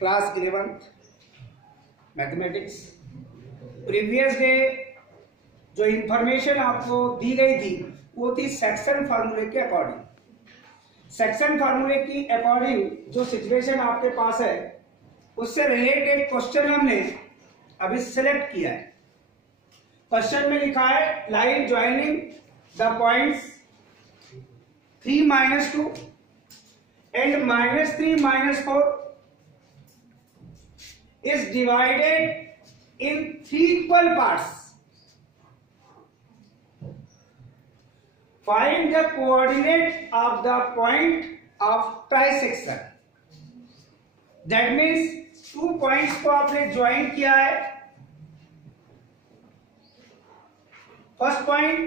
Class 11th mathematics. Previous day जो information आपको दी गई थी वो थी सेक्शन फार्मूले के अकॉर्डिंग। सेक्शन फार्मूले की अकॉर्डिंग जो सिचुएशन आपके पास है उससे रिलेटेड क्वेश्चन हमने अभी सिलेक्ट किया है। क्वेश्चन में लिखा है line joining the points 3 - 2 and -3 - 4 is divided in 3 equal parts. Find the coordinate of the point of trisection. That means 2 points को आपने ज्वाइन किया है। फर्स्ट पॉइंट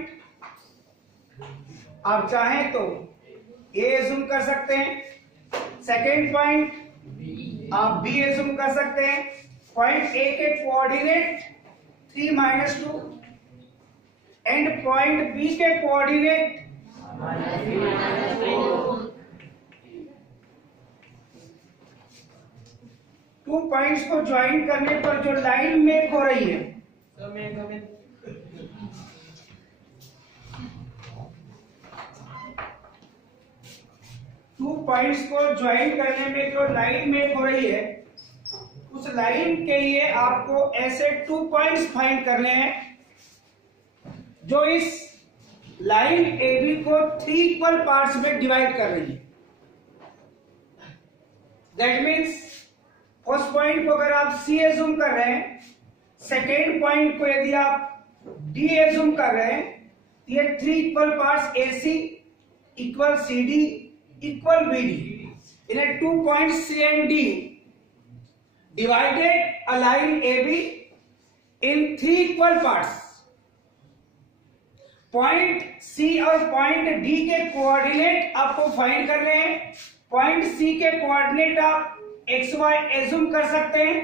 आप चाहें तो ए एज्यूम कर सकते हैं, सेकेंड पॉइंट आप बी एज्यूम कर सकते हैं। पॉइंट ए के कोऑर्डिनेट 3 - 2 एंड पॉइंट बी के कोऑर्डिनेट टू पॉइंट्स को ज्वाइन करने पर जो लाइन मेक हो रही है टू पॉइंट्स को ज्वाइन करने में जो लाइन मेक हो रही है उस लाइन के लिए आपको ऐसे 2 पॉइंट्स फाइंड करने हैं जो इस लाइन AB को 3 इक्वल पार्ट्स में डिवाइड कर रही है। दैट मीन्स फर्स्ट पॉइंट को अगर आप C एज्यूम कर रहे हैं, सेकेंड पॉइंट को यदि आप D एज्यूम कर रहे हैं तो ये 3 equal parts AC equal CD equal BD. In a 2 points C and D divided a line AB in 3 equal parts. Point C और पॉइंट D के कोऑर्डिनेट आपको फाइंड करने हैं। पॉइंट C के कोऑर्डिनेट आप XY एज्यूम कर सकते हैं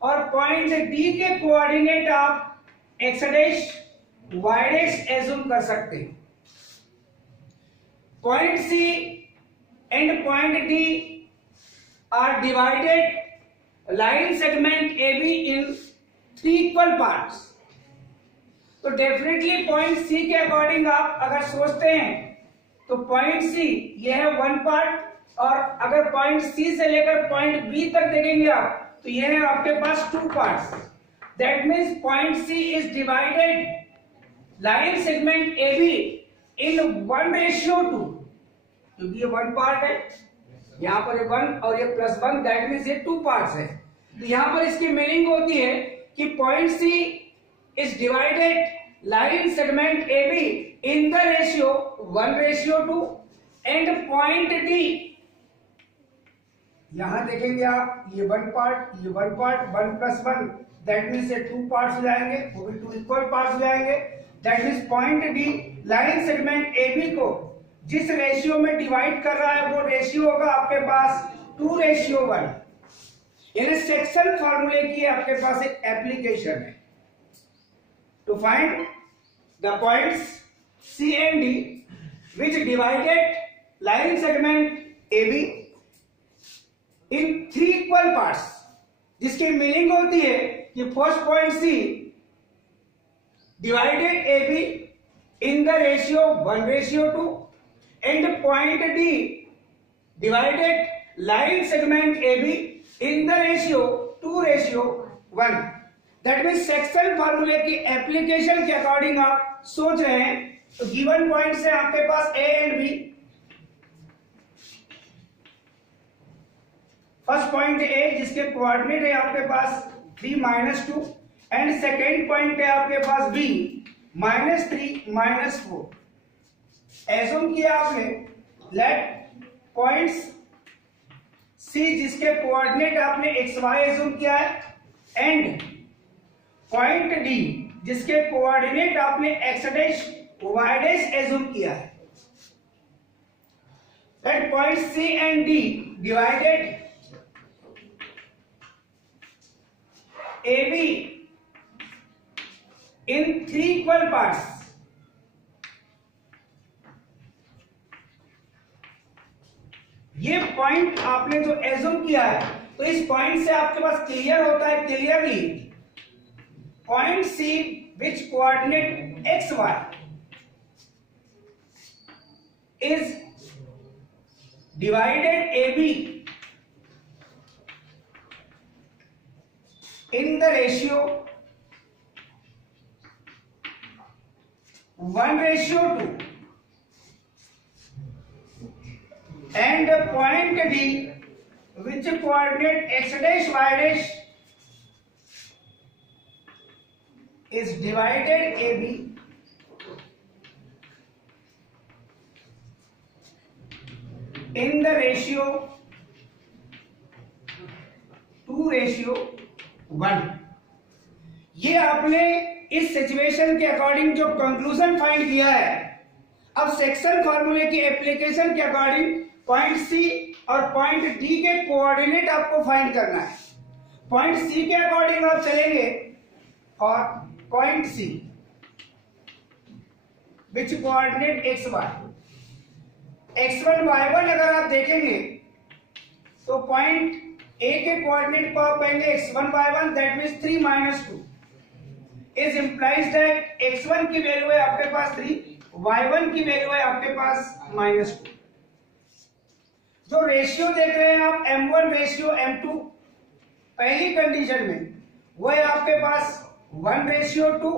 और पॉइंट D के कोऑर्डिनेट आप X' Y' एज्यूम कर सकते हैं। Point C and point D are divided line segment AB in 3 equal parts. तो डेफिनेटली पॉइंट C के अकॉर्डिंग आप अगर सोचते हैं तो पॉइंट C ये है 1 पार्ट और अगर पॉइंट C से लेकर पॉइंट B तक देखेंगे आप तो ये है आपके पास 2 parts. That means point C is divided line segment AB in 1:2 क्योंकि ये 1 पार्ट है, यहाँ पर 1 और ये +1 दैट मीन्स ये 2 पार्ट्स है। तो यहाँ पर इसकी मीनिंग होती है कि point C is divided line segment AB in the ratio 1:2 and point D यहाँ देखेंगे आप ये 1 पार्ट 1 + 1 दैट मीन्स ये 2 पार्ट्स हो जाएंगे, वो भी 2 इक्वल पार्ट्स हो जाएंगे। That means point D line segment AB को जिस रेशियो में डिवाइड कर रहा है वो रेशियो होगा आपके पास 2:1। यानी सेक्शन फार्मूले की आपके पास एक एप्लीकेशन है to find the points C and D which divided line segment AB in 3 equal parts, जिसकी मीनिंग होती है कि first point C divided AB in the ratio 1:2 and point D divided line segment AB in the ratio 2:1। That means section फार्मूले की application के according आप सोच रहे हैं तो गिवन पॉइंट्स है आपके पास A and B। First point A जिसके कोऑर्डिनेट है आपके पास 3 - 2 एंड सेकेंड पॉइंट है आपके पास B -3 - 4। एज्यूम किया आपने लेट पॉइंट्स C जिसके कोऑर्डिनेट आपने XY एज्यूम किया है एंड पॉइंट D जिसके कोऑर्डिनेट आपने X' Y' एज्यूम किया है। That point C and D divided AB in 3 equal parts। ये पॉइंट आपने जो एज्यूम किया है तो इस पॉइंट से आपके पास क्लियर होता है clearly point C which coordinate X Y is divided A B in the ratio 1:2 and point D which coordinate x dash y dash is divided AB in the ratio 2:1। ये आपने इस situation के according जो conclusion find किया है, अब section फॉर्मूले की एप्लीकेशन के अकॉर्डिंग पॉइंट सी और पॉइंट डी के कोऑर्डिनेट आपको फाइंड करना है। पॉइंट सी के अकॉर्डिंग आप चलेंगे और point C which coordinate X Y x1 y1 अगर आप देखेंगे तो पॉइंट ए के कोऑर्डिनेट को आप कहेंगे x1 y1 that means 3 - 2 is implies that x1 की वैल्यू है आपके पास 3, y1 की वैल्यू है आपके पास -2। जो रेशियो देख रहे हैं आप m1 रेशियो m2 पहली कंडीशन में वो है आपके पास 1:2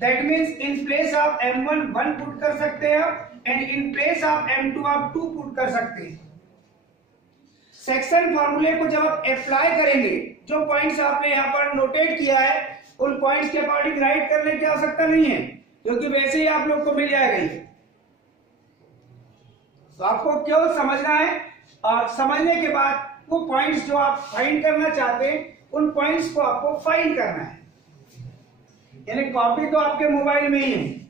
दैट मींस इन प्लेस आप m1 1 पुट कर सकते हैं एंड इन प्लेस आप m2 आप 2 पुट कर सकते हैं। सेक्शन फॉर्मूले को जब आप अप्लाई करेंगे, जो पॉइंट्स आपने यहाँ पर नोटेट किया है उन पॉइंट्स के अकॉर्डिंग राइट करने की आवश्यकता नहीं है, क्योंकि वैसे ही आप लोग को मिल जाएगा ये। तो आपको क्यों समझना है और समझने के बाद वो पॉइंट्स जो आप फाइंड करना चाहते हैं उन पॉइंट्स को आपको फाइंड करना है। यानी कॉपी तो आपके मोबाइल में ही है।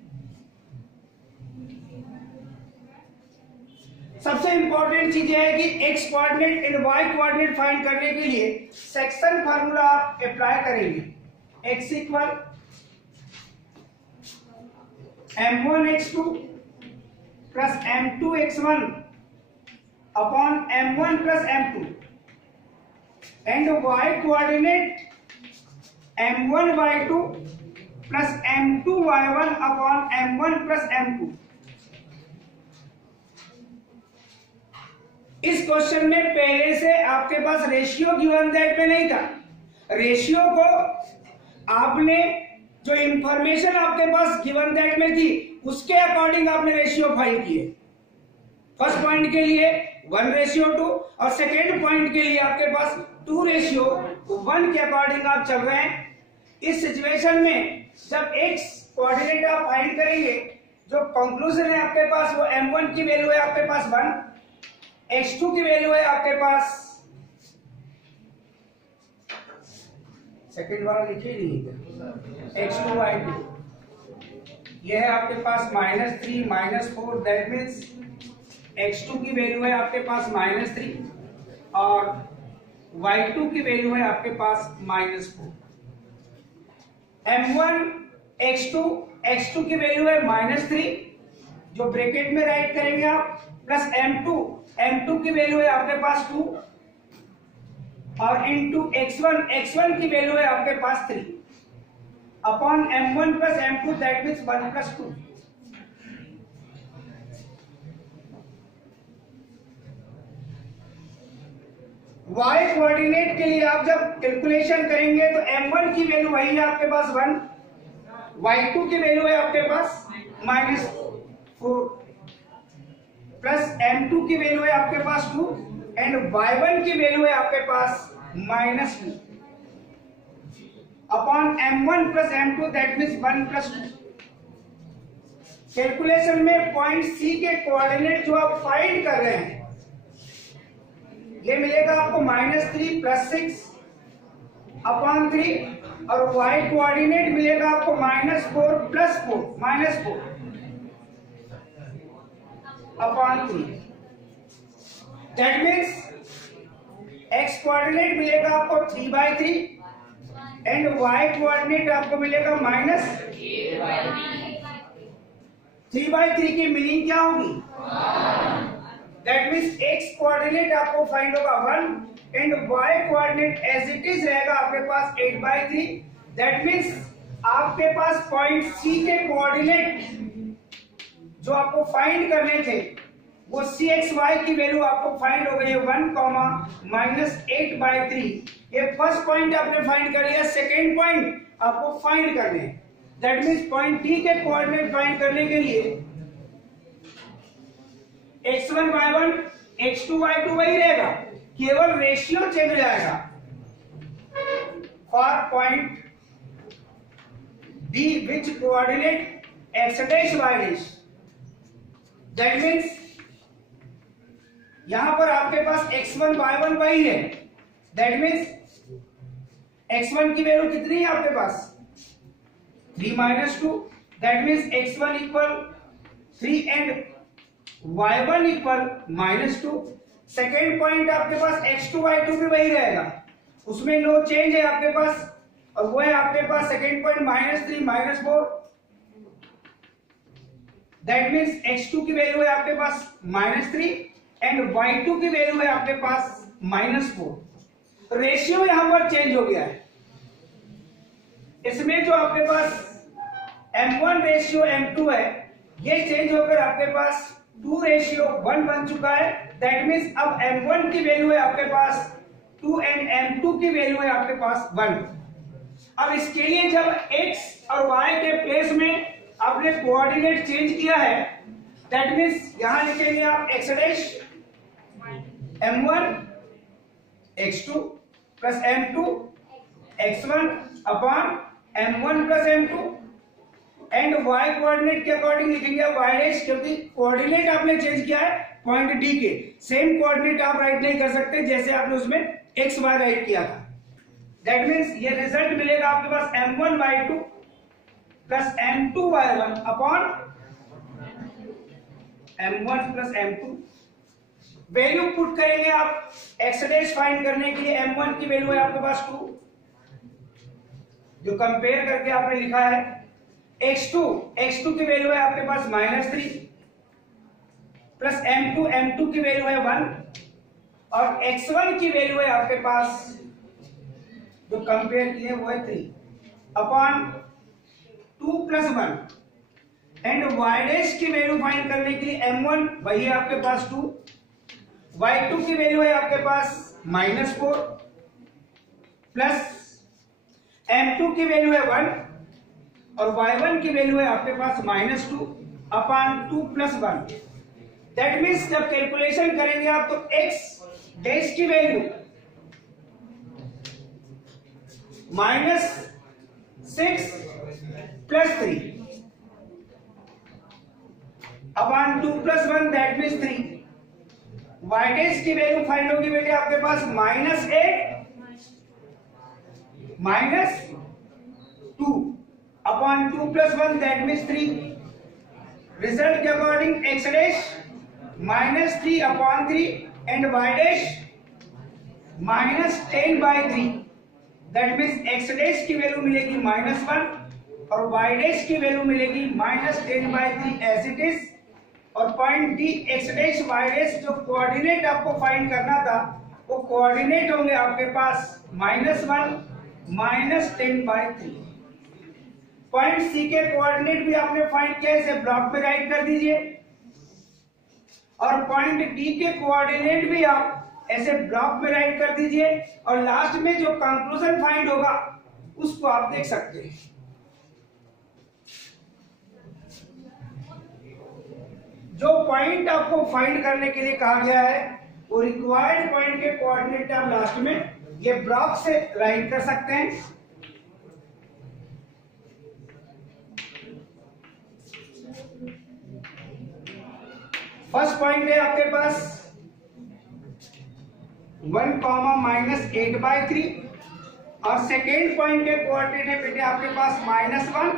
सबसे इंपॉर्टेंट चीज यह है कि x coordinate and y coordinate find करने के लिए सेक्शन फार्मूला आप अप्लाई करेंगे। x equal m1x2 plus m2x1 upon m1 plus m2 and y coordinate m1y2 plus m2y1 upon m1 plus m2। इस क्वेश्चन में पहले से आपके पास रेशियो गिवन दैट में नहीं था। रेशियो को आपने जो इंफॉर्मेशन आपके पास गिवन दैट में थी उसके अकॉर्डिंग आपने रेशियो फाइंड किए। फर्स्ट पॉइंट के लिए 1:2 और सेकेंड पॉइंट के लिए आपके पास 2:1 के अकॉर्डिंग आप चल रहे हैं। इस सिचुएशन में जब x कोऑर्डिनेट आप फाइंड करेंगे, जो कंक्लूजन है आपके पास वो m1 की वैल्यू है आपके पास 1, x2 की वैल्यू है आपके पास, सेकेंड वाला लिखिए नहीं, x2 y2 ये है आपके पास -3 -4 दैट मीन्स x2 की वैल्यू है आपके पास -3 और y2 की वैल्यू है आपके पास -4। m1 x2 की वैल्यू है -3 जो ब्रैकेट में राइट करेंगे आप, प्लस m2 की वैल्यू है आपके पास 2 और इंटू x1 की वैल्यू है आपके पास 3 upon m1 plus m2 that means 1 plus 2। y coordinate के लिए आप जब कैलकुलेशन करेंगे तो m1 की वैल्यू वही है आपके पास 1, y2 की वैल्यू है आपके पास -4 प्लस m2 की वैल्यू है आपके पास 2 एंड y1 की वैल्यू है आपके पास -2 upon m1 plus m2 that means 1 plus 2। Calculation में पॉइंट C के कोऑर्डिनेट जो आप फाइंड कर रहे हैं ये मिलेगा आपको -3 प्लस 6 अपॉन 3 और y कोऑर्डिनेट मिलेगा आपको -4 plus 4 -4 upon 3 that means x coordinate मिलेगा आपको 3/3 एंड y कोऑर्डिनेट आपको मिलेगा -3/3 की मीनिंग क्या होगी? दैट मीन्स x कोऑर्डिनेट आपको फाइंड होगा 1 and Y coordinate as it is रहेगा आपके पास 8/3। दैट मीन्स आपके पास पॉइंट सी के कोऑर्डिनेट जो आपको फाइंड करने थे वो सी एक्स वाई की वैल्यू आपको फाइंड हो गई है 1, -8/3। ये फर्स्ट पॉइंट आपने फाइंड कर लिया। सेकेंड पॉइंट आपको फाइंड करने हैं। दैट मीन्स पॉइंट डी के कोऑर्डिनेट फाइंड करने के लिए x1 y1 x2 y2 वही रहेगा, केवल रेशियो चेंज हो जाएगा। For point D which coordinate x dash y dash, that means यहां पर आपके पास x1 y1 वही है। दैट मीन्स x1 की वैल्यू कितनी है आपके पास 3 - 2। That means x1 equal 3 and y1 equal -2। Second point आपके पास x2 y2 भी वही रहेगा, उसमें नो चेंज है आपके पास, और वो है आपके पास second point -3 -4। That means x2 की वैल्यू है आपके पास -3 एंड y2 की वैल्यू है आपके पास -4। रेशियो यहां पर चेंज हो गया है। इसमें जो आपके पास m1 रेशियो m2 है ये चेंज होकर आपके पास 2:1 बन चुका है। दैट मीन्स अब m1 की वैल्यू है आपके पास 2 एंड m2 की वैल्यू है आपके पास 1। अब इसके लिए जब x और y के प्लेस में आपने कोऑर्डिनेट चेंज किया है, दैट मीन्स यहां लिखेंगे आप x dash m1 x2 plus m2 x1 upon m1 plus m2 and y coordinate के अकॉर्डिंग लिखेंगे y डैश, क्योंकि कोऑर्डिनेट आपने चेंज किया है पॉइंट डी के। सेम कोऑर्डिनेट आप राइट नहीं कर सकते जैसे आपने उसमें x y राइट किया था। दैट मीन्स ये रिजल्ट मिलेगा आपके पास m1 y2 plus m2 y1 upon m1 plus m2। Value put करेंगे आप x डैश फाइंड करने के लिए। m1 की वैल्यू है आपके पास 2 जो कंपेयर करके आपने लिखा है। x2 की वैल्यू है आपके पास -3 प्लस m2 की वैल्यू है 1 और x1 की वैल्यू है आपके पास जो कंपेयर किए वो है 3 अपॉन 2 + 1 एंड y डैश की वैल्यू फाइंड करने के लिए m1 वही है आपके पास 2, y2 की वैल्यू है आपके पास -4 प्लस m2 की वैल्यू है 1 और y1 की वैल्यू है आपके पास -2 अपॉन 2 + 1। दैट मीन्स जब कैलकुलेशन करेंगे आप तो x डैश की value -6 + 3 upon 2 + 1 that means 3। y dash की वैल्यू फाइंड होगी बेटे आपके पास -8 -2 अपॉन 2 + 1 दैट मीन्स 3। रिजल्ट के according x dash -3 upon 3 and y dash -10/3। That means x dash की वैल्यू मिलेगी -1 और y डैश की वैल्यू मिलेगी -10/3 एज इट इज। और point D x dash y dash जो कोऑर्डिनेट आपको फाइंड करना था वो कोऑर्डिनेट होंगे आपके पास -1 -10/3। पॉइंट सी के कोऑर्डिनेट भी आपने फाइंड किया, इसे ब्लॉक पे राइट कर दीजिए और पॉइंट डी के कोऑर्डिनेट भी आप ऐसे ब्लॉक में राइट कर दीजिए और लास्ट में जो कंक्लूजन फाइंड होगा उसको आप देख सकते हैं। जो पॉइंट आपको फाइंड करने के लिए कहा गया है वो रिक्वायर्ड पॉइंट के कोऑर्डिनेट आप लास्ट में ये ब्लॉक से राइट कर सकते हैं। फर्स्ट पॉइंट है आपके पास 1, -8/3 और सेकेंड पॉइंट के कोऑर्डिनेट है बेटे आपके पास -1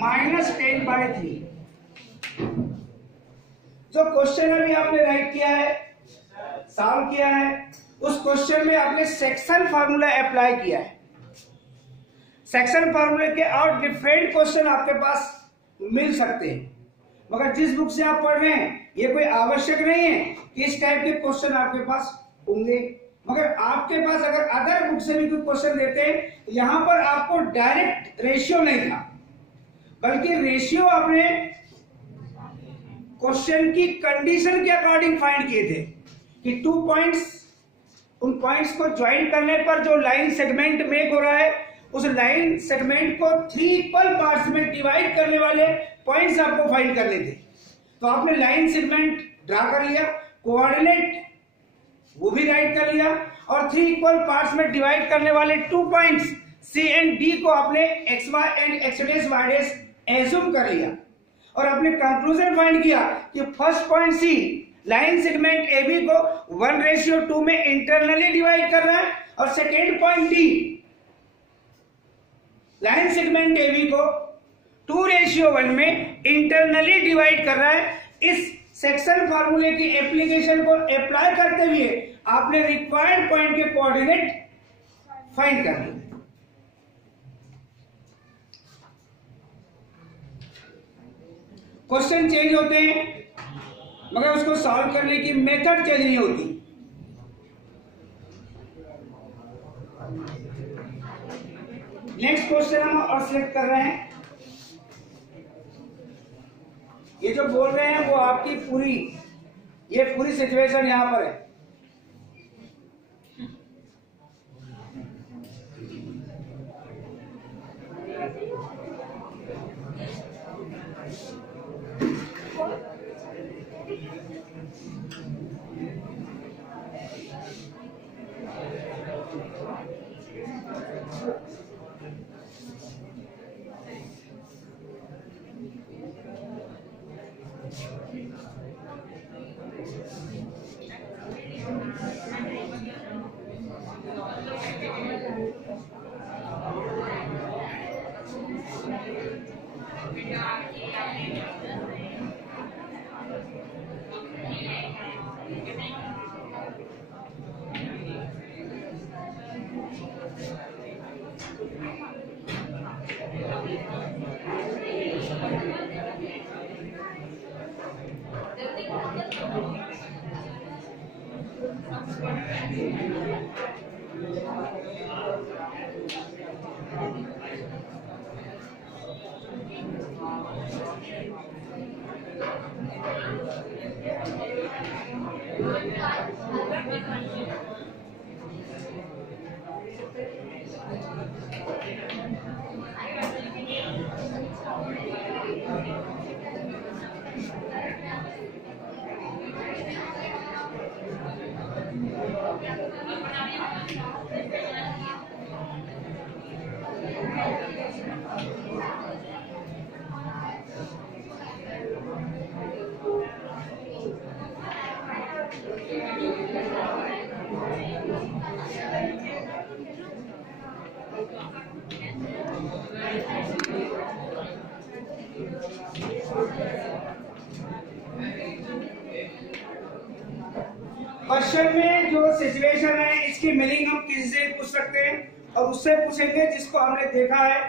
-10/3। जो क्वेश्चन अभी आपने राइट किया है, सॉल्व किया है, उस क्वेश्चन में आपने सेक्शन फार्मूला अप्लाई किया है। सेक्शन फार्मूले के और डिफरेंट क्वेश्चन आपके पास मिल सकते हैं, मगर जिस बुक से आप पढ़ रहे हैं ये कोई आवश्यक नहीं है कि इस टाइप के क्वेश्चन आपके पास होंगे। मगर आपके पास अगर अदर बुक से भी कोई क्वेश्चन देते हैं, यहां पर आपको डायरेक्ट रेशियो नहीं था, बल्कि रेशियो आपने क्वेश्चन की कंडीशन के अकॉर्डिंग फाइंड किए थे कि 2 पॉइंट्स, उन पॉइंट्स को ज्वाइन करने पर जो लाइन सेगमेंट मेक हो रहा है, उस लाइन सेगमेंट को 3 इक्वल पार्ट्स में डिवाइड करने वाले पॉइंट्स आपको फाइंड करने थे। तो आपने लाइन सेगमेंट ड्रा कर लिया, कोऑर्डिनेट वो भी राइट कर लिया, और 3 इक्वल पार्ट्स में डिवाइड करने वाले 2 पॉइंट्स सी एंड डी को आपने X Y and X dash Y dash assume कर लिया, और आपने कंक्लूजन फाइंड किया कि first point C line segment A B को 1:2 में इंटरनली डिवाइड कर रहा है, और second point D line segment A B को 2:1 में इंटरनली डिवाइड कर रहा है। इस सेक्शन फार्मूले की एप्लीकेशन को अप्लाई करते हुए आपने रिक्वायर्ड पॉइंट के कोऑर्डिनेट फाइंड कर लिए। क्वेश्चन चेंज होते हैं, मगर उसको सॉल्व करने की मेथड चेंज नहीं होती। नेक्स्ट क्वेश्चन हम और सिलेक्ट कर रहे हैं। ये जो बोल रहे हैं वो आपकी पूरी सिचुएशन यहां पर है। क्वेश्चन में जो सिचुएशन है इसकी मीनिंग हम किसी से पूछ सकते हैं, और उससे पूछेंगे जिसको हमने देखा है।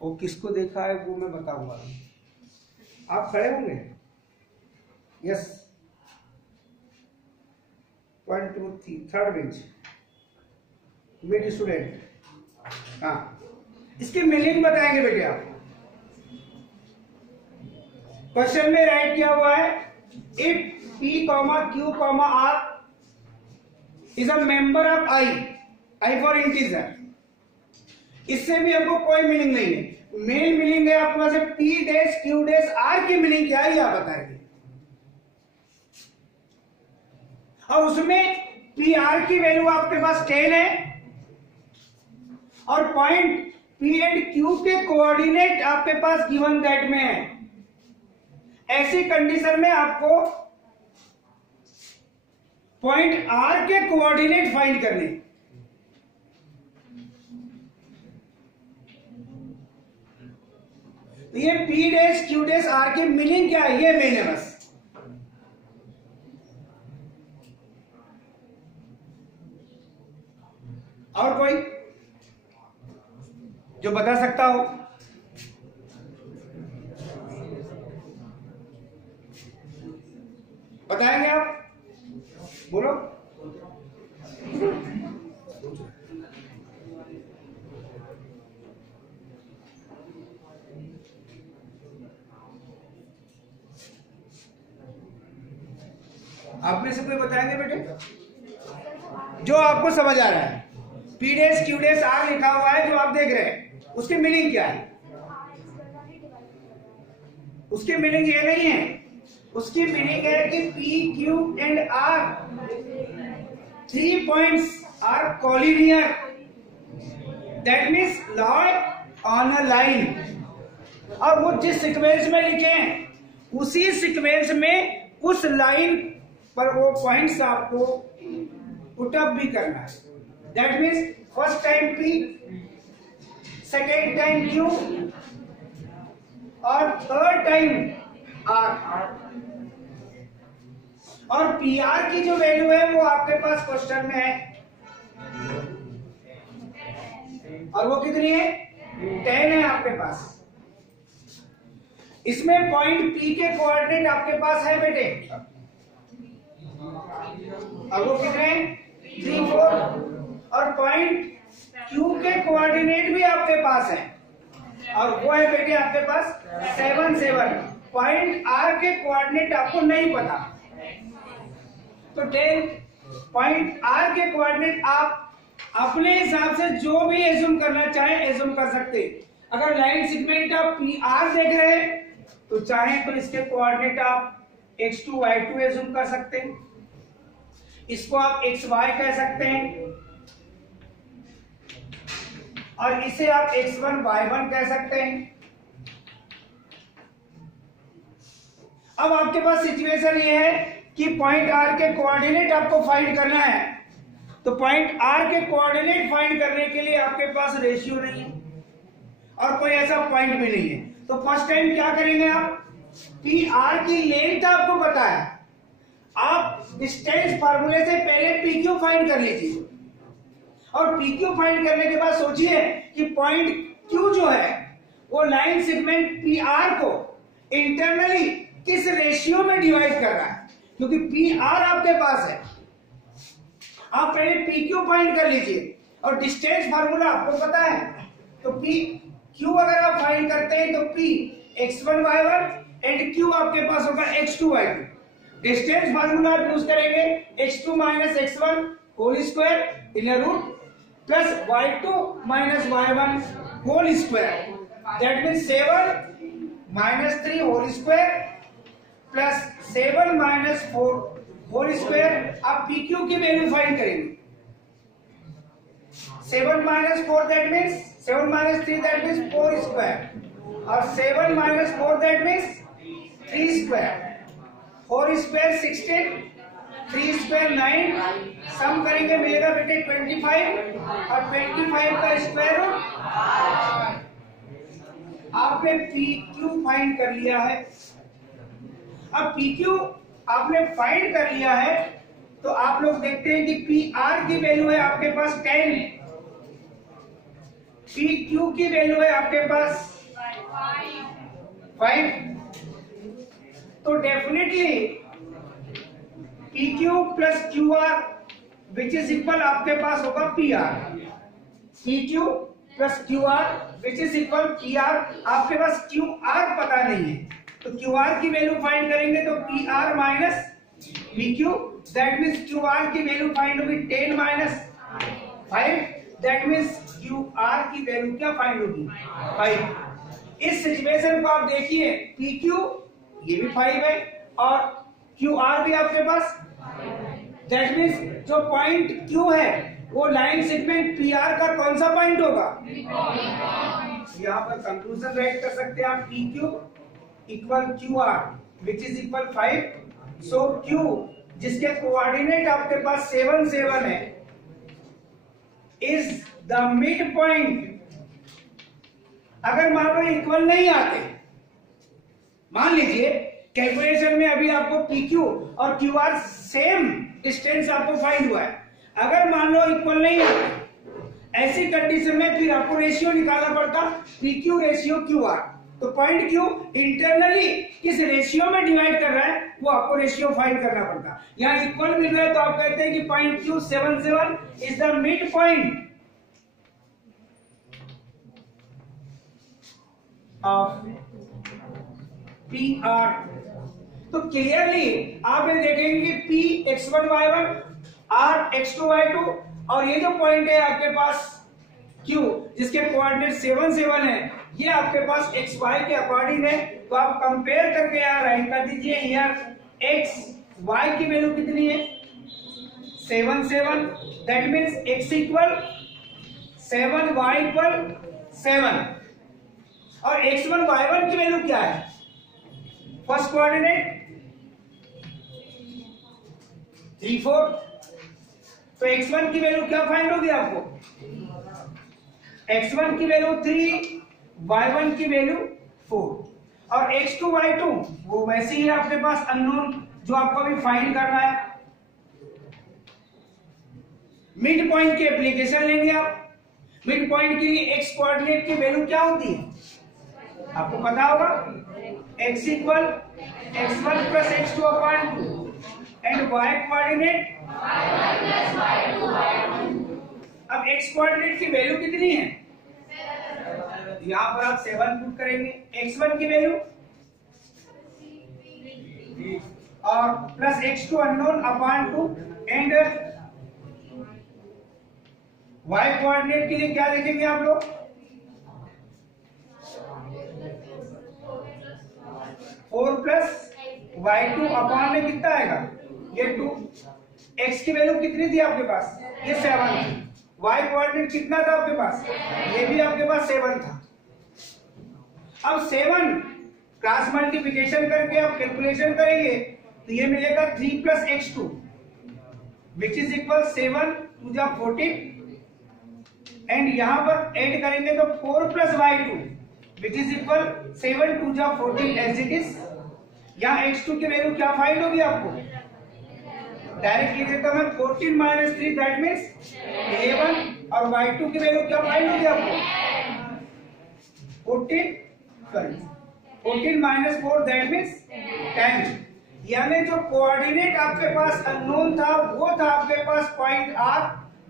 वो किसको देखा है वो मैं बताऊंगा। आप खड़े होंगे? Yes, 1 2 3 third bench made student. हाँ, इसकी मीनिंग बताएंगे बेटे आप। क्वेश्चन में राइट किया हुआ है if P, Q, R is a member of I for integer. इससे भी हमको कोई मीनिंग नहीं है। मेन मीनिंग है आपके पास P dash Q dash R की मीनिंग क्या है ये आप बताएंगे, और उसमें P R की वैल्यू आपके पास 10 है, और पॉइंट P एंड Q के कोऑर्डिनेट आपके पास गिवन दैट में है। ऐसी कंडीशन में आपको पॉइंट R के कोऑर्डिनेट फाइंड करने। तो ये P dash Q dash R की मीनिंग क्या है ये मेन है बस। और कोई जो बता सकता हो? बताएंगे आप? बोलो। आप में से कोई बताएंगे बेटे जो आपको समझ आ रहा है? P dash Q dash R लिखा हुआ है जो आप देख रहे हैं, उसकी मीनिंग क्या है? उसकी मीनिंग ये नहीं है, उसकी मीनिंग है कि P Q and R 3 points are collinear, that means lord on a line. और वो जिस सीक्वेंस में लिखे हैं उसी सीक्वेंस में उस लाइन पर वो पॉइंट्स आपको पुट अप भी करना है। That means first time P, second time Q और थर्ड टाइम आर। और पी आर की जो वैल्यू है वो आपके पास क्वेश्चन में है, और वो कितनी है? 10 है आपके पास। इसमें पॉइंट पी के कोऑर्डिनेट आपके पास है बेटे, और वो कितने हैं? 3, 4। और पॉइंट क्यू के कोऑर्डिनेट भी आपके पास है, और वो है बेटे आपके पास 7, 7। पॉइंट आर के कोऑर्डिनेट आपको नहीं पता, तो 10 पॉइंट आर के कोऑर्डिनेट आप अपने हिसाब से जो भी एज्यूम करना चाहे एज्यूम कर सकते। अगर लाइन सेगमेंट आप पी आर देख रहे हैं तो चाहे तो इसके कोऑर्डिनेट आप x2 y2 एज्यूम कर सकते हैं, इसको आप xy कह सकते हैं, और इसे आप x1 y1 कह सकते हैं। अब आपके पास सिचुएशन ये है कि पॉइंट आर के कोऑर्डिनेट आपको फाइंड करना है, तो पॉइंट आर के कोऑर्डिनेट फाइंड करने के लिए आपके पास रेशियो नहीं है और कोई ऐसा पॉइंट भी नहीं है। तो फर्स्ट टाइम क्या करेंगे आप? पी आर की लेंथ आपको पता है, आप डिस्टेंस फार्मूले से पहले पी क्यू फाइंड कर लीजिए, और पी क्यू फाइंड करने के बाद सोचिए कि पॉइंट क्यू जो है वो लाइन सेगमेंट पी आर को इंटरनली किस रेशियो में डिवाइड कर रहा है, क्योंकि पी आर आपके पास है। आप पहले पी क्यू फाइंड कर लीजिए, और डिस्टेंस फार्मूला आपको पता है, तो पी क्यू अगर आप फाइंड करते हैं तो P x1 y1 and Q आपके पास होगा x2 y2। डिस्टेंस फार्मूला आप यूज करेंगे x2 minus x1 whole square inner root plus y2 minus y1 whole square, that means 7 minus 3 whole square plus 7 minus 4 whole square. आप P Q की value find करेंगे, 7 minus 4 that means 7 minus 3 that means 4 square, और 7 minus 4 that means 3 square, 4 square 16, 3 square 9, sum करेंगे मिलेगा बेटे 25, और 25 का square root. आपने पी क्यू फाइंड कर लिया है। अब पी क्यू आपने फाइंड कर लिया है, तो आप लोग देखते हैं कि पी आर की वैल्यू है आपके पास 10, पी क्यू की वैल्यू है आपके पास 5, तो definitely P Q plus Q R which is equal आपके पास होगा P R. P Q plus Q R which is equal P R. आपके पास क्यू आर पता नहीं है, तो क्यू आर की वैल्यू फाइंड करेंगे तो P R minus P Q, that means Q R की वैल्यू फाइंड होगी 10 minus 5, that means Q R की वैल्यू क्या फाइंड होगी 5। इस सिचुएशन को आप देखिए, पी क्यू ये भी 5 है और क्यू आर भी आपके पास, दैट मीन्स जो पॉइंट क्यू है वो लाइन सेगमेंट पी आर का कौन सा पॉइंट होगा? यहाँ पर कंक्लूजन राइट कर सकते हैं आप, P Q equal Q R which is equal 5। So Q जिसके कोऑर्डिनेट आपके पास 7, 7 है इज द मिड पॉइंट। अगर मान लो इक्वल नहीं आते, मान लीजिए कैलकुलेशन में अभी आपको पी क्यू और क्यू आर सेम डिस्टेंस आपको फाइंड हुआ है, अगर मान लो इक्वल नहीं आते, ऐसी कंडीशन में फिर आपको रेशियो निकालना पड़ता, P Q ratio Q R. तो पॉइंट क्यू इंटरनली किस रेशियो में डिवाइड कर रहा है वो आपको रेशियो फाइंड करना पड़ता है। यहाँ इक्वल मिल रहा है तो आप कहते हैं कि point Q 77 is the mid point of P R. तो क्लियरली आप ये देखेंगे कि P x1 y1 r x2 y2 और ये जो पॉइंट है आपके पास q जिसके कोऑर्डिनेट 7 7 है ये आपके पास एक्स वाई के अकॉर्डिंग है। तो आप कंपेयर करके यहाँ राइट कर दीजिए। हियर एक्स वाई की वैल्यू कितनी है 7 7 that means x equal 7 y equal 7 और x1 y1 की वैल्यू क्या है फर्स्ट कोऑर्डिनेट 3 4। तो x1 की वैल्यू क्या फाइंड होगी आपको x1 की वैल्यू 3 y1 की वैल्यू 4 और x2 y2 वो वैसे ही आपके पास अननोन जो आपको अभी फाइंड करना है। मिड पॉइंट की एप्लीकेशन लेंगे आप। मिड पॉइंट के लिए x कोऑर्डिनेट की वैल्यू क्या होती है आपको पता होगा x equal x1 plus x2 upon 2 and y coordinate अब x कोऑर्डिनेट की वैल्यू कितनी है यहां पर आप 7 पुट करेंगे x1 की वैल्यू और plus x2 unknown upon 2 and y coordinate के लिए क्या लिखेंगे आप लोग 4 प्लस y2 अपॉन में कितना आएगा ये 2। x की वैल्यू कितनी थी आपके पास ये 7 थी। y कोऑर्डिनेट कितना था आपके पास ये भी आपके पास 7 था। अब 7 क्रॉस मल्टीप्लिकेशन करके आप कैलकुलेशन करेंगे तो ये मिलेगा 3 plus x2 which is equal 7 to जा 14 एंड यहां पर ऐड करेंगे तो 4 plus y2 which is equal 7 to जा 14 एज इट इज। यहाँ x2 की वैल्यू क्या फाइंड होगी आपको डायरेक्ट लिख देता मैं 14 माइनस 3 दैट मीन्स 11 और y2 की वैल्यू क्या फाइंड होगी आपको 14 माइनस 4 दैट मीन्स 10। यानी जो कोऑर्डिनेट आपके पास अननोन था वो था आपके पास पॉइंट r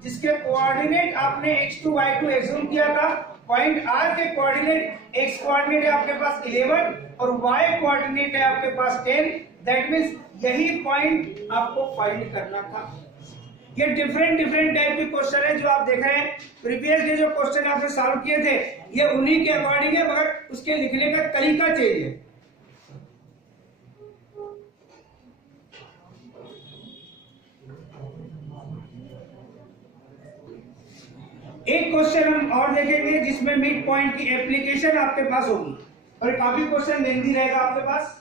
जिसके कोऑर्डिनेट आपने x2 y2 एज्यूम किया था। पॉइंट r के कोऑर्डिनेट x कोऑर्डिनेट है आपके पास 11 और y कोऑर्डिनेट है आपके पास 10 दैट मीन्स यही पॉइंट आपको फाइंड करना था। ये डिफरेंट टाइप के क्वेश्चन है जो आप देख रहे हैं। प्रीवियसली जो क्वेश्चन आपने सॉल्व किए थे ये उन्हीं के अकॉर्डिंग है मगर उसके लिखने का तरीका चेंज है। एक क्वेश्चन हम और देखेंगे जिसमें मिड पॉइंट की एप्लीकेशन आपके पास होगी और काफी क्वेश्चन लेंदी रहेगा आपके पास।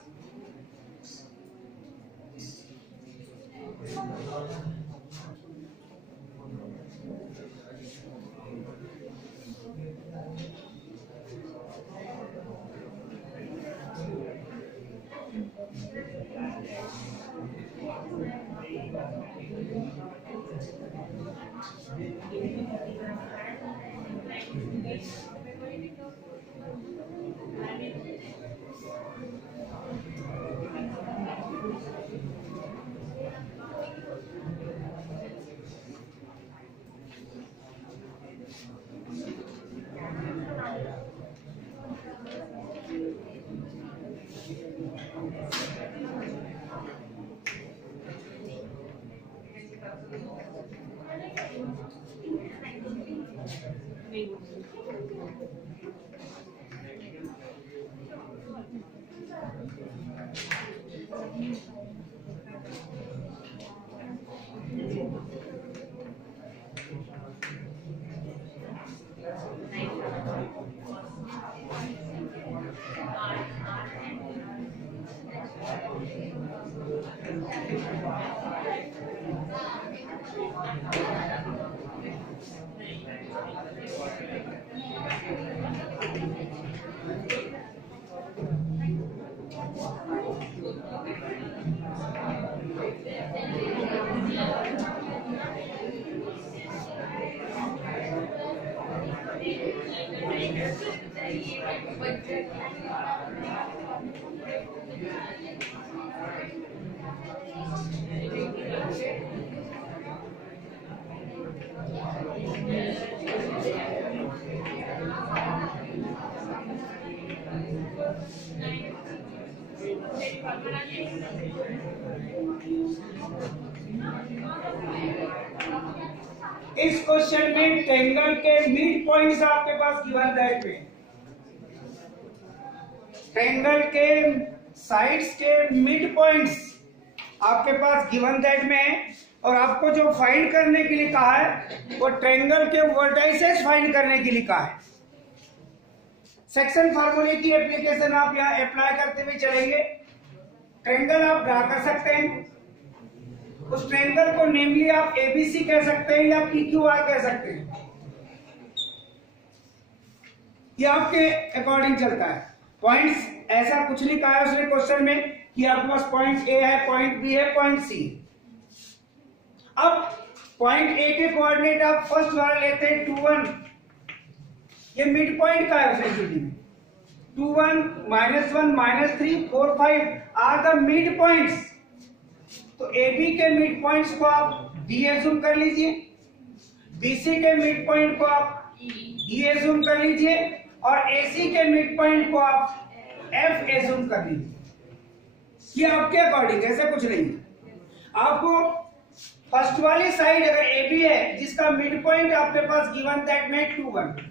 इस क्वेश्चन में ट्रायंगल के मिड पॉइंट्स आपके पास गिवन दैट में, ट्रायंगल के साइड्स के मिड पॉइंट्स आपके पास गिवन दैट में है, और आपको जो फाइंड करने के लिए कहा है वो ट्रायंगल के वर्टाइसेस फाइंड करने के लिए कहा है। सेक्शन फार्मूले की एप्लीकेशन आप यहाँ अप्लाई करते हुए चलेंगे। ट्रायंगल आप ड्रा कर सकते हैं, उस ट्रायंगल को नेमली आप एबीसी कह सकते हैं या पीक्यूआर कह सकते हैं, ये आपके अकॉर्डिंग चलता है। पॉइंट्स ऐसा कुछ लिखा है उसने क्वेश्चन में कि आपके पास पॉइंट ए है, पॉइंट बी है, पॉइंट सी। अब पॉइंट ए के कोऑर्डिनेट आप फर्स्ट वाला लेते हैं 2 1, ये मिड पॉइंट का है उस में 2 1 -1 -3 4 5 आर द मिड पॉइंट्स। तो AB के मिड पॉइंट्स को आप D एज्यूम कर लीजिए, BC के मिड पॉइंट को आप E एज्यूम कर लीजिए, और AC के मिड पॉइंट को आप F एज्यूम कर लीजिए। ये आपके अकॉर्डिंग, ऐसे कुछ नहीं है। आपको फर्स्ट वाली साइड अगर AB है जिसका मिड पॉइंट आपके पास गिवन दैट में 2 1,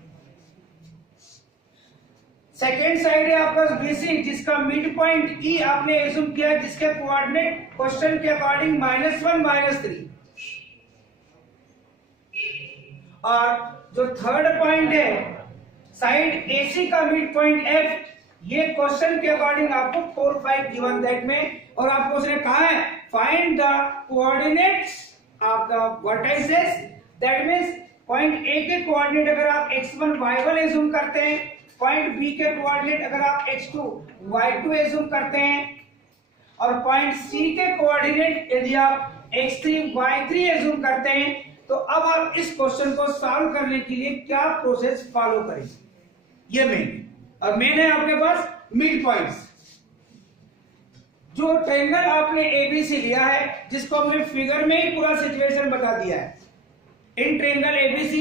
सेकेंड साइड है आपका BC जिसका मिड पॉइंट E आपने एज्यूम किया जिसके कोऑर्डिनेट क्वेश्चन के अकॉर्डिंग -1 -3, और जो थर्ड पॉइंट है साइड AC का मिड पॉइंट F, ये क्वेश्चन के अकॉर्डिंग आपको 4 5 गिवन दैट में, और आपको उसने कहा है find the coordinates of the vertices. That means point A के कोऑर्डिनेट अगर आप x1 y1 एज्यूम करते हैं, पॉइंट B के कोऑर्डिनेट अगर आप x2 y2 एज्यूम करते हैं, और पॉइंट C के कोऑर्डिनेट यदि आप x3 y3 एज्यूम करते हैं, तो अब आप इस क्वेश्चन को सॉल्व करने के लिए क्या प्रोसेस फॉलो करेंगे, ये मेन। और मेन है आपके पास मिड पॉइंट्स। जो ट्रायंगल आपने ABC लिया है जिसको हमने फिगर में ही पूरा सिचुएशन बता दिया है, इन ट्रायंगल ABC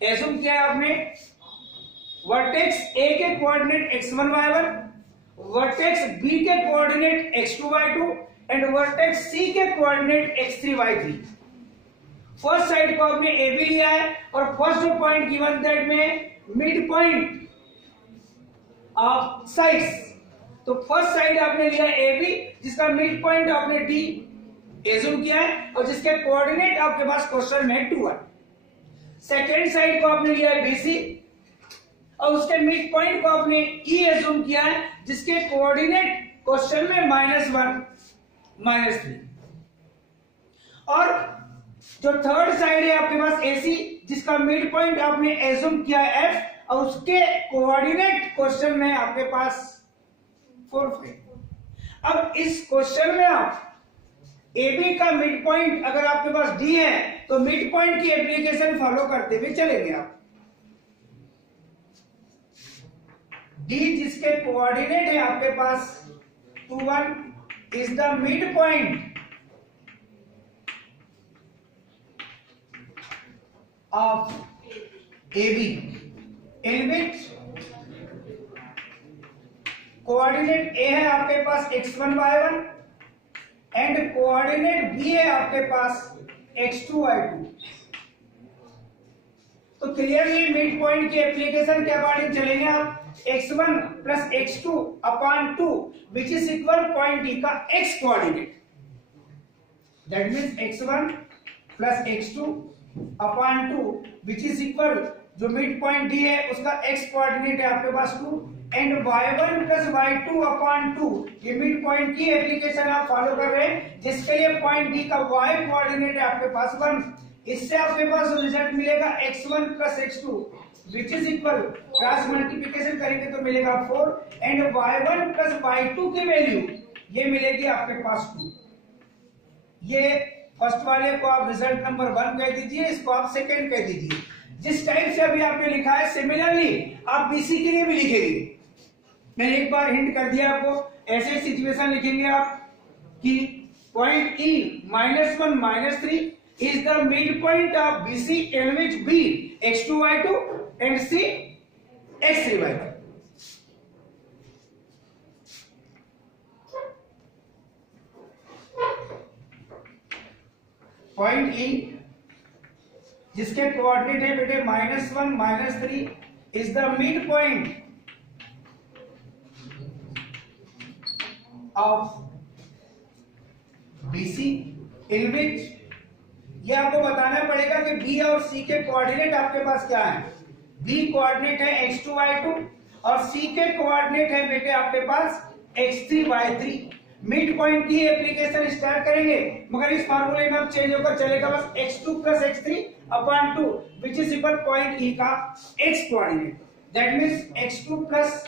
एज्यूम किया है आपने वर्टेक्स A के coordinate x1 y1, vertex B के coordinate x2 y2 and vertex C के coordinate x3 y3। First side को आपने AB लिया है, और फर्स्ट पॉइंट गिवन दैट में मिड पॉइंट ऑफ साइड्स। तो फर्स्ट साइड आपने लिया AB जिसका मिड पॉइंट आपने D एज्यूम किया है, और जिसके कोऑर्डिनेट आपके पास क्वेश्चन में 2 1। सेकेंड साइड को आपने लिया है BC, और उसके मिड पॉइंट को आपने E एज्यूम किया है जिसके कोऑर्डिनेट क्वेश्चन में -1 -3। और जो थर्ड साइड है आपके पास AC जिसका मिड पॉइंट आपने एज्यूम किया है F, और उसके कोऑर्डिनेट क्वेश्चन में आपके पास 4 5। अब इस क्वेश्चन में आप AB का मिड पॉइंट अगर आपके पास D है तो मिड पॉइंट की एप्लीकेशन फॉलो करते हुए चलेंगे आप। D जिसके कोऑर्डिनेट है आपके पास 2 1 is the mid point of AB in which coordinate A है आपके पास x1 y1 and coordinate B है आपके पास x2 y2। तो क्लियरली मिड पॉइंट की एप्लीकेशन के अकॉर्डिंग चलेंगे आप। x1 plus x2 upon 2 which is equal point D का x coordinate, that means x1 plus x2 upon 2 which is equal जो mid point D है उसका x कोऑर्डिनेट है आपके पास 2 and y1 plus y2 upon 2, ये mid point की application आप follow कर रहे हैं जिसके लिए पॉइंट D का y कोऑर्डिनेट है आपके पास 1। इससे आपके पास रिजल्ट मिलेगा x1 plus x2 which is equal, cross multiplication करेंगे तो मिलेगा 4 एंड y1 प्लस y2 की वैल्यू ये मिलेगी आपके पास 2। ये फर्स्ट वाले को आप रिजल्ट नंबर 1 कह दीजिए, इसको आप सेकंड कह दीजिए। जिस टाइप से अभी आपने लिखा है सिमिलरली आप BC के लिए भी लिखेंगे। मैंने एक बार हिंट कर दिया आपको, ऐसे सिचुएशन लिखेंगे आप कि point E -1 -3 is the midpoint of BC in which B x2 y2 and C x3 y3. Point E जिसके कोऑर्डिनेट है बेटे -1 -3 is the midpoint of BC in which, ये आपको बताना पड़ेगा कि B और C के कोऑर्डिनेट आपके पास क्या है। B कोऑर्डिनेट है x2 y2 और C के कोऑर्डिनेट है बेटे आपके पास x3 y3। मिड पॉइंट की एप्लीकेशन स्टार्ट करेंगे, मगर इस फार्मूले में अब चेंज होकर चलेगा बस x2 + x3 upon 2 which is equal point E का x coordinate, that means x2 +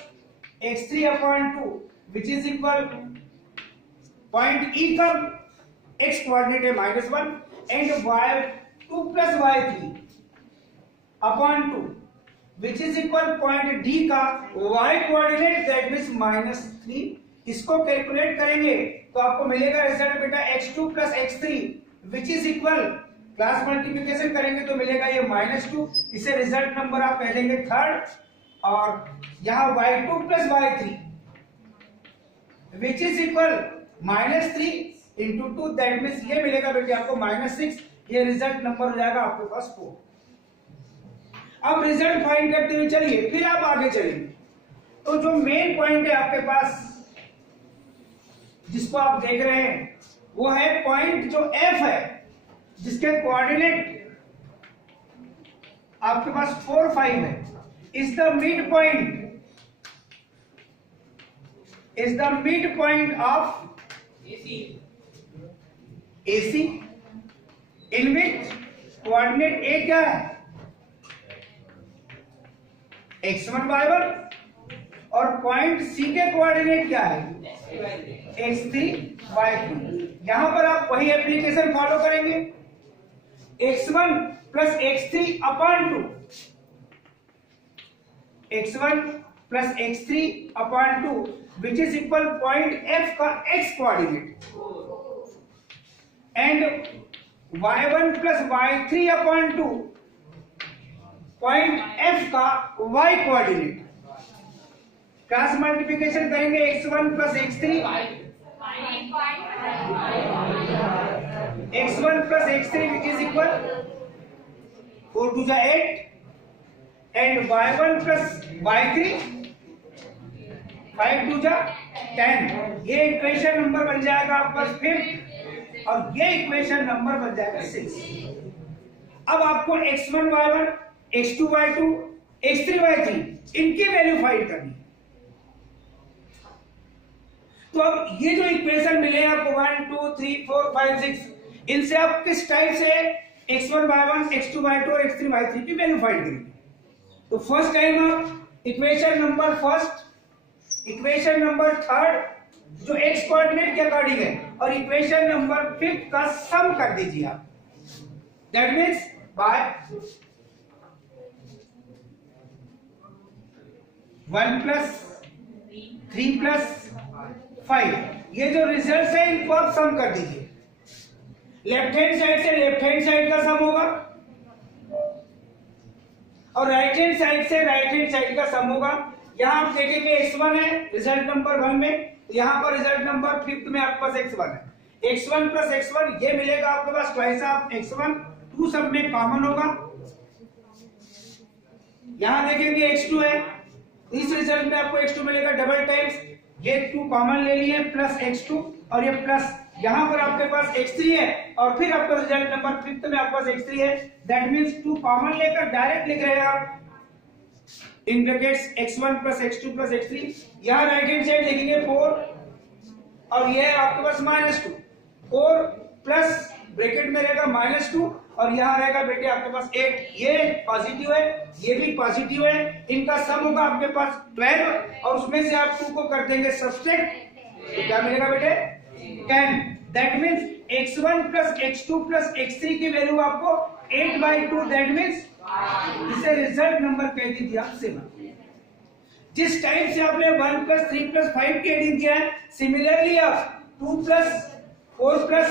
x3 upon 2 which is equal point E का x कोऑर्डिनेट है -1 and y2 + y3 upon 2 which is equal point D का y coordinate, that means -3। इसको calculate करेंगे तो आपको मिलेगा result बेटा x2 + x3 which is equal, class multiplication करेंगे तो मिलेगा ये -2, इसे रिजल्ट नंबर आप कह देंगे थर्ड, और यहां y2 + y3 which is equal -3 into 2, that means ये मिलेगा बेटे आपको -6, ये रिजल्ट नंबर हो जाएगा आपके पास 4। अब रिजल्ट फाइंड करते हुए चलिए, फिर आप आगे चलेंगे। तो जो मेन पॉइंट है आपके पास जिसको आप देख रहे हैं वो है पॉइंट जो F है, जिसके कोऑर्डिनेट आपके पास 4 5 है, is the mid point of AC in which coordinate A क्या है x1 y1 और पॉइंट C के कोऑर्डिनेट क्या है x3 y3। यहां पर आप वही एप्लीकेशन फॉलो करेंगे, x1 + x3 upon 2, x1 + x3 upon 2 which is equal point F का x coordinate and y1 + y3 upon 2 point F का y कोऑर्डिनेट। क्रॉस मल्टीप्लिकेशन करेंगे x1 + x3 which is equal 4 2 8 and y1 + y3 5 2 10। ये equation number बन जाएगा आपका 5 और ये equation number बन जाएगा 6। अब आपको x1 y1 x2 y2 x3 y3 इनकी वैल्यू फाइंड करनी। तो अब ये जो इक्वेशन मिले आपको 1 2 3 4 5 6, इनसे आप किस टाइप से x1 y1 x2 y2 और x3 y3 की वैल्यू फाइंड करेंगे। तो फर्स्ट टाइम आप equation number first, equation number third जो x कोऑर्डिनेट के अकॉर्डिंग है, और इक्वेशन नंबर 5 का सम कर दीजिए आप, दैट मींस बाय 1 + 3 + 5, ये जो रिजल्ट है इनको आप सम कर दीजिए। लेफ्ट हैंड साइड से लेफ्ट हैंड साइड का सम होगा और राइट हैंड साइड से राइट हैंड साइड का सम होगा। यहां आप देखेंगे x1 है रिजल्ट नंबर 1 में, यहां पर रिजल्ट नंबर 5 में आपके पास x1 है। x1 + x1 ये मिलेगा आपके पास ट्वाइस ऑफ x1, 2 सब में कॉमन होगा। यहां देखेंगे x2 है, इस रिजल्ट में आपको x2 मिलेगा डबल टाइम्स, ये 2 कॉमन ले लिए प्लस x2 और ये प्लस यहां पर आपके पास x3 है और फिर आपका रिजल्ट नंबर 5 में आपके पास x3 है, दैट मींस 2 कॉमन लेकर डायरेक्ट लिख रहे हैं आप in brackets x1 + x2 + x3। यहां राइट हैंड साइड लिखेंगे 4 और ये आपके पास -2, 4 प्लस ब्रैकेट में रहेगा -2 और यहां रहेगा बेटे आपके पास 8। ये पॉजिटिव है, ये भी पॉजिटिव है, इनका सम होगा आपके पास 12 और उसमें से आप 2 को कर देंगे सब्सट्रैक्ट, तो क्या मिलेगा बेटे 10। That means x1 + x2 + x3 की वैल्यू आपको 8/2, दैट मींस इसे रिजल्ट नंबर कह दीजिए आप 7। जिस टाइप से आपने 1 + 3 + 5 की एडिंग किया है, सिमिलरली आप 2 + 4 +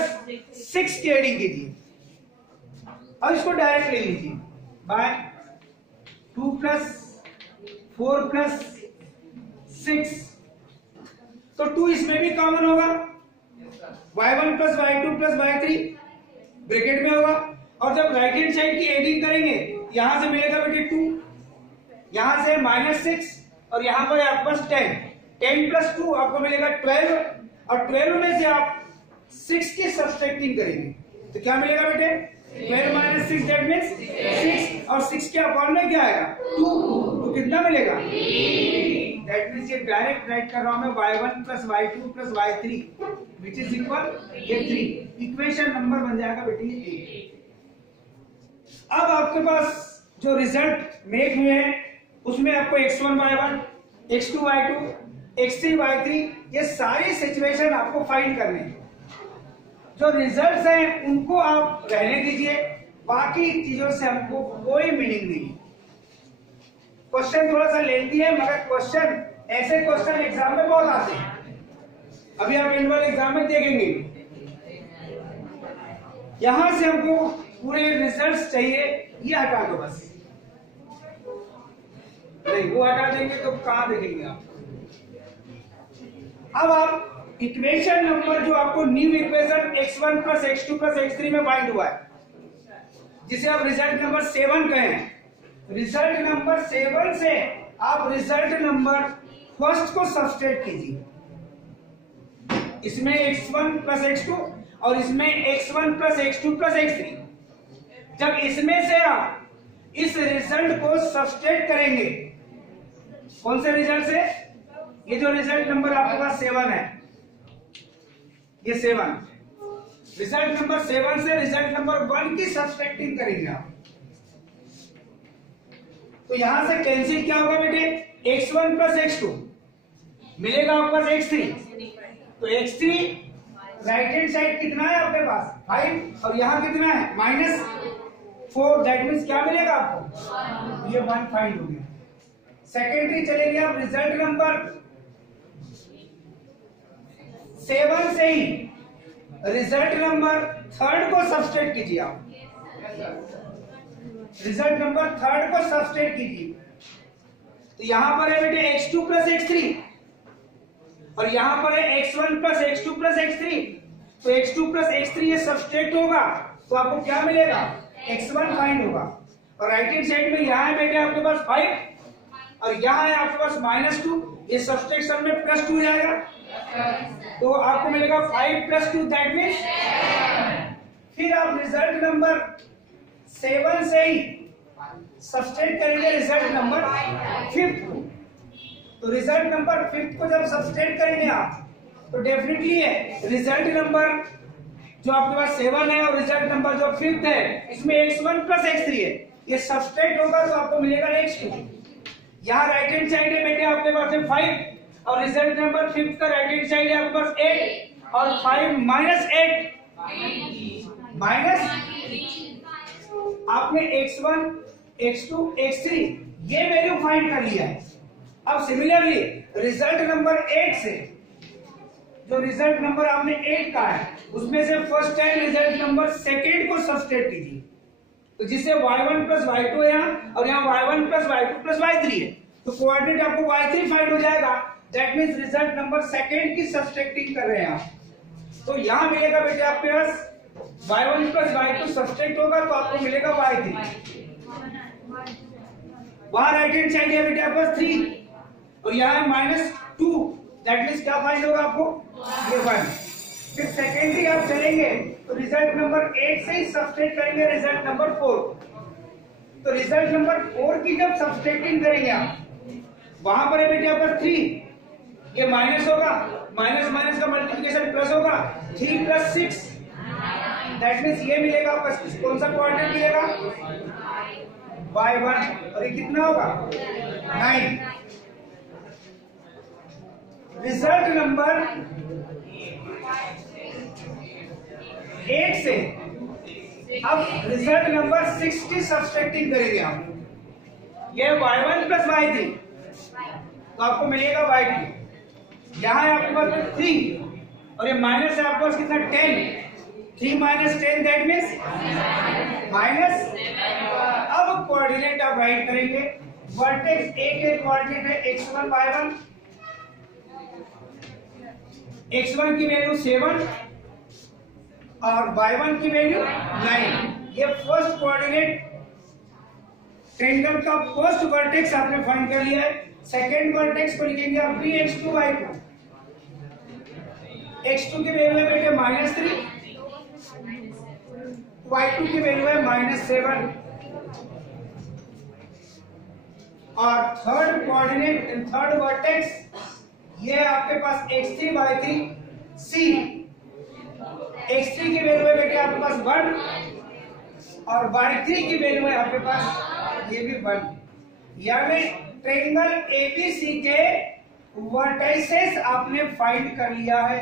6 की एडिंग कीजिए। अब इसको डायरेक्ट ले लीजिए बाय 2 + 4 + 6, तो 2 इसमें भी कॉमन होगा, y1 + y2 + y3 ब्रैकेट में होगा। और जब राइट हैंड साइड की एडिंग करेंगे, यहां से मिलेगा बेटे 2, यहां से -6 और यहां पर आपके पास 10, 10 + 2 आपको मिलेगा 12, और 12 में से आप 6 की सब्सट्रैक्टिंग करेंगे तो क्या मिलेगा बेटे 12 - 6 दैट मींस 6, और 6 के अपॉन में क्या आएगा 2, तो कितना मिलेगा दैट मींस ये डायरेक्ट राइट कर रहा हूं मैं y1 + y2 + y3 which is equal ये 3, इक्वेशन नंबर बन जाएगा बेटे ये 8। अब आपके पास जो रिजल्ट मेक हुए हैं उसमें आपको x1 y1, x2 y2, x3 y3 ये सारी सिचुएशन आपको फाइंड करने हैं। जो रिजल्ट्स हैं उनको आप रहने दीजिए, बाकी चीजों से हमको कोई मीनिंग नहीं है। क्वेश्चन थोड़ा सा लेंथी है, मगर क्वेश्चन ऐसे क्वेश्चन एग्जाम में बहुत आते हैं। अभी आप एनुअल एग्जाम में देखेंगे, यहां से हमको पूरे रिजल्ट्स चाहिए, ये हटा दो बस, नहीं वो हटा देंगे तो कहां देखेंगे आप। अब आप इक्वेशन नंबर जो आपको new equation x1 + x2 + x3 में फाइंड हुआ है, जिसे आप रिजल्ट नंबर 7 कहें, रिजल्ट नंबर 7 से आप रिजल्ट नंबर फर्स्ट को सब्सट्रैक्ट कीजिए। इसमें x1 + x2 और इसमें x1 + x2 + x3। जब इसमें से आप इस रिजल्ट को सब्सट्रैक्ट करेंगे, कौन से रिजल्ट से, ये जो रिजल्ट नंबर आपके पास 7 है, ये 7 रिजल्ट नंबर 7 से रिजल्ट नंबर 1 की सब्सट्रैक्टिंग करेंगे आप, तो यहां से कैंसिल क्या होगा बेटे x1 + x2 मिलेगा आपके पास x3, तो x3 राइट हैंड साइड कितना है आपके पास 5, और यहां कितना है -4, दैट मींस क्या मिलेगा आपको ये 1 फाइंड हो गया। सेकेंडरी चलेंगे आप रिजल्ट नंबर 7 से ही रिजल्ट नंबर 3 को सब्सट्रैक्ट कीजिए आप, रिजल्ट नंबर 3 को सब्सट्रैक्ट कीजिए, तो यहां पर है बेटे x2 + x3 और यहां पर है x1 + x2 + x3, तो x2 + x3 ये सब्सट्रैक्ट होगा तो आपको क्या मिलेगा x1 फाइंड होगा, और राइट हैंड साइड में यहां है बेटे आपके पास 5 और यहां है आपके पास -2, ये सब्सट्रैक्शन में +2 जाएगा, तो आपको मिलेगा 5 + 2 दैट मींस। फिर आप रिजल्ट नंबर 7 से ही सब्सट्रैक्ट करेंगे रिजल्ट नंबर 5, तो रिजल्ट नंबर 5 को जब सब्सट्रैक्ट करेंगे आप तो डेफिनेटली है रिजल्ट नंबर जो आपके पास 7 है और रिजल्ट नंबर जो 5 है इसमें x1 + x3 है, ये सब्सट्रैक्ट होगा तो आपको मिलेगा x2। यहाँ राइट हैंड साइड है बेटे आपके पास है 5 और रिजल्ट नंबर 5 का राइट हैंड साइड है आपके पास 8 और 5 -8 आपने x1 x2 x3 ये वैल्यू फाइंड कर लिया है। अब सिमिलरली रिजल्ट नंबर 8 से जो रिजल्ट नंबर आपने 8 का है उसमें से first time result number second को सब्सट्रैक्ट कीजिए, तो जिससे y1 + y2 है यहाँ और यहाँ y1 + y2 + y3 है, तो कोऑर्डिनेट आपको y3 फाइंड हो जाएगा, that means result number second की सब्सट्रैक्टिंग कर रहे हैं आप, तो यहाँ मिलेगा बेटे आपके पास y1 + y2 सब्सट्रैक्ट होगा तो आपको मिलेगा y3। वहां राइट हैंड साइड है बेटे आपके पास 3 और यहाँ है -2, दैट मींस क्या फाइंड होगा आपको ये 1। फिर सेकेंडरी आप चलेंगे तो रिजल्ट नंबर 8 से ही सब्सट्रैक्ट करेंगे रिजल्ट नंबर 4, तो रिजल्ट नंबर 4 की जब सब्सट्रैक्टिंग करेंगे आप वहां पर है बेटे आपका 3, ये माइनस होगा, माइनस का मल्टीप्लिकेशन प्लस होगा, 3 + 6 दैट मींस ये मिलेगा आपका कौन सा कोऑर्डिनेट मिलेगा y1 और ये कितना होगा 9। रिजल्ट नंबर 8 से अब रिजल्ट नंबर 6 की सब्सट्रैक्टिंग करेंगे हम, ये y1 + y3, तो आपको मिलेगा y2। यहाँ है आपके पास 3 और ये माइनस है आपके पास कितना 10, 3 माइनस 10 दैट मीन्स माइनस। अब कोऑर्डिनेट आप राइट करेंगे। वर्टेक्स ए के कोऑर्डिनेट है x1 y1, x1 की वैल्यू 7 और y1 की वैल्यू 9। ये फर्स्ट कोऑर्डिनेट ट्रायंगल का फर्स्ट वर्टेक्स आपने फाइंड कर लिया है। सेकंड वर्टेक्स को लिखेंगे आप x2 y2। x2 की वैल्यू है बेटे -3, y2 की वैल्यू है -7 और थर्ड कोऑर्डिनेट थर्ड वर्टेक्स ये है आपके पास x3 y3 c। x3 की वैल्यू है बेटे आपके पास 1 और y3 की वैल्यू है आपके पास ये भी 1। यानी ट्रायंगल एबीसी के वर्टिसेस आपने फाइंड कर लिया है।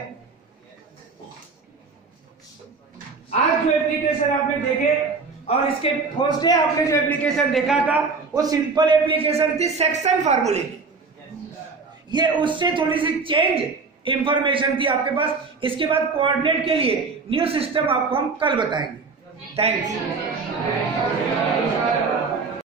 आज जो एप्लीकेशन आपने देखे और इसके फर्स्ट डे आपने जो एप्लीकेशन देखा था वो सिंपल एप्लीकेशन थी सेक्शन फार्मूले की। ये उससे थोड़ी सी चेंज इंफॉर्मेशन थी आपके पास। इसके बाद कोऑर्डिनेट के लिए न्यू सिस्टम आपको हम कल बताएंगे। थैंक्स।